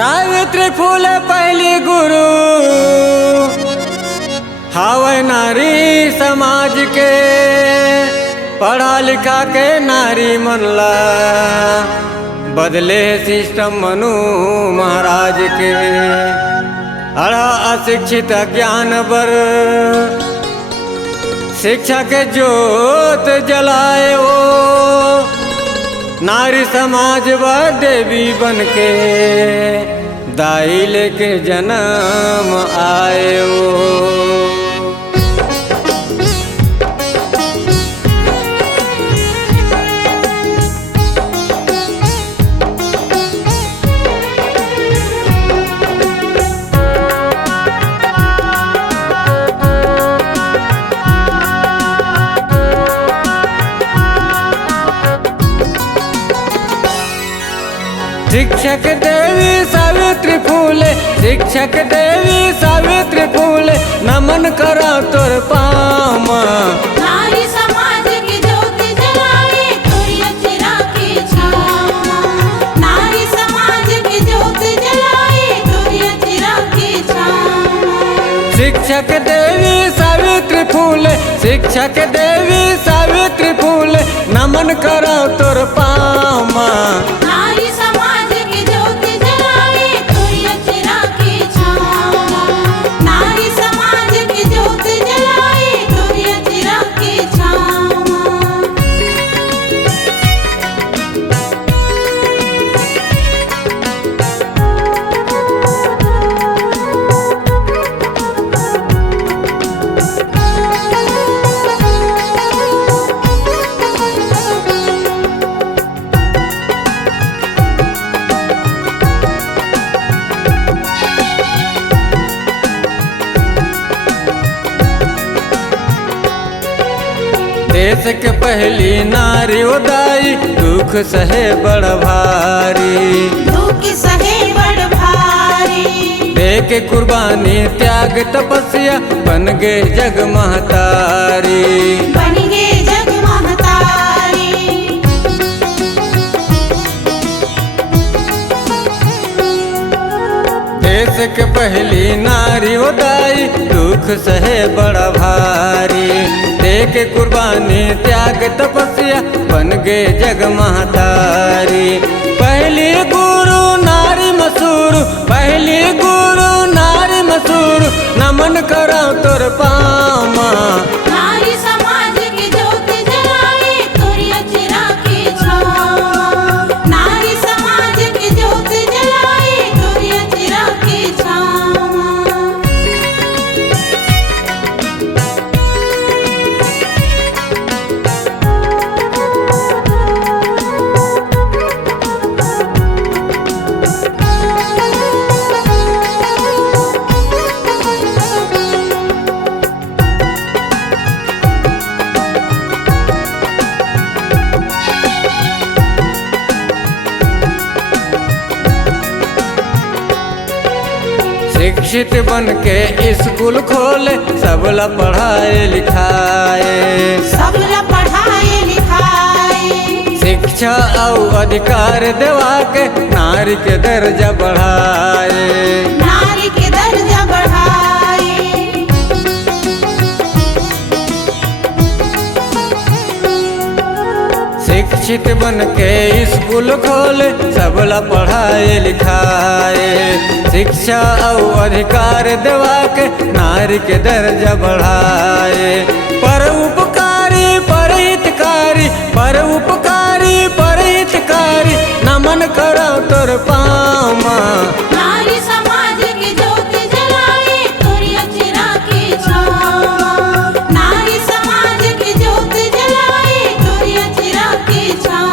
सावित्री फूले पहली गुरु हावै नारी समाज के, पढ़ा लिखा के नारी मनला बदले सिस्टम मनु महाराज के। अड़ा अशिक्षित ज्ञान बर शिक्षा के जोत जलाए वो, नारी समाज व देवी बन के दाई लेके जन्म आए वो। शिक्षक देवी सावित्री फूले, शिक्षक देवी सावित्री फूले, नमन करा तोर पाम। नारी समाज की ज्योति जलाए तोरी अचरा की छाँव। नारी समाज की ज्योति जलाए तोरी अचरा की छाँव। शिक्षक देवी सावित्री फूले, शिक्षक देवी सावित्री फूले, नमन करा तोर पाम। नारी समाज की ज्योति जलाए तोरी अचरा की छाँव। नारी समाज की ज्योति जलाए तोरी अचरा की छाँव। देश के पहली नारी उदाई, दुख सहे बड़ भारी। दुख सहे बड़ भारी। दे के कुर्बानी त्याग तपस्या, बन गए जग महतारी। बन गए जग महतारी। देश के पहली नारी उदाई, दुख सहे बड़ा भारी। दे के कुर्बानी त्याग तपस्या, बन गए जग महतारी। पहली गुरु नारी मसूर, पहली गुरु नारी मसूर, नमन करा तोर पामा। नारी समाज की ज्योति जलाए तोरी अचरा की छाँव। नारी समाज की ज्योति जलाए तोरी अचरा की छाँव। शिक्षित बन के स्कूल खोले, सबला पढ़ाए लिखाए। सबला पढ़ाए लिखाए। शिक्षा और अधिकार देवा के नारी के दर्जा बढ़ाए। नारी के दर्जा बढ़ाए। शिक्षित बन के स्कूल खोले, सबला पढ़ाए लिखाए। शिक्षा और अधिकार देवा के नारी के दर्जा बढ़ाए। पर उपकारी पर हितकारी, पर उपकारी पर हितकारी, नमन करा तोर पामा। नारी समाज की ज्योति जलाए तोरी अचरा की छाँव। नारी समाज की ज्योति जलाए तोरी अचरा की छाँव।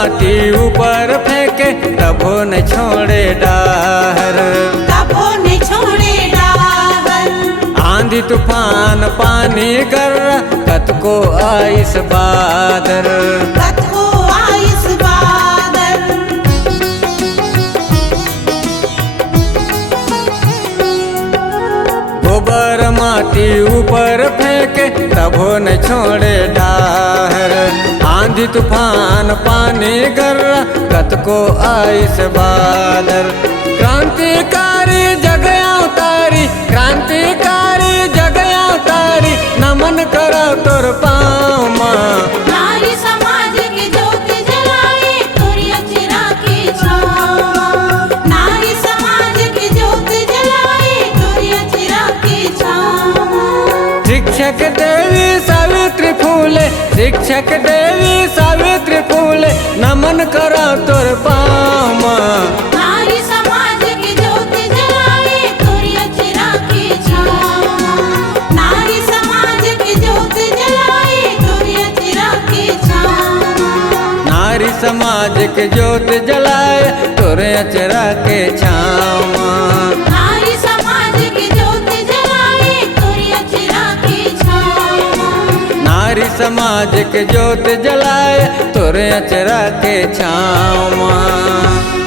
माटी ऊपर फेंके तबो न छोड़े डाहर। तबो ने छोड़े डाहर। आंधी तूफान पानी कर कतको आइस बादर। कतको आइस बादर। गोबर माटी ऊपर फेंके तबो न छोड़े डाहर। आंधी तूफान पानी कर कतको आइस बादर। क्रांतिकारी जगया उतारी, क्रांतिकारी जगया उतारी, नमन करो तोर पाँव माँ। नारी समाज की ज्योति जलाए तोरी अचरा की छाँव। नारी समाज की ज्योति जलाए तोरी अचरा की छाँव। शिक्षक देवी सावित्री फूले, शिक्षक देवी सावित्री फूले, नमन करो तोर पाँव माँ। नारी समाज की ज्योति जलाए तोरी अचरा की छाँव। नारी समाज की ज्योति जलाए तोरी अचरा की छाँव। नारी समाज के ज्योत जलाए तोरे अचरा के छाँव माँ। नारी समाज की ज्योति जलाए तोरी अचरा की छाँव। नारी समाज के ज्योत जलाए तोरे अचरा के छाँव माँ।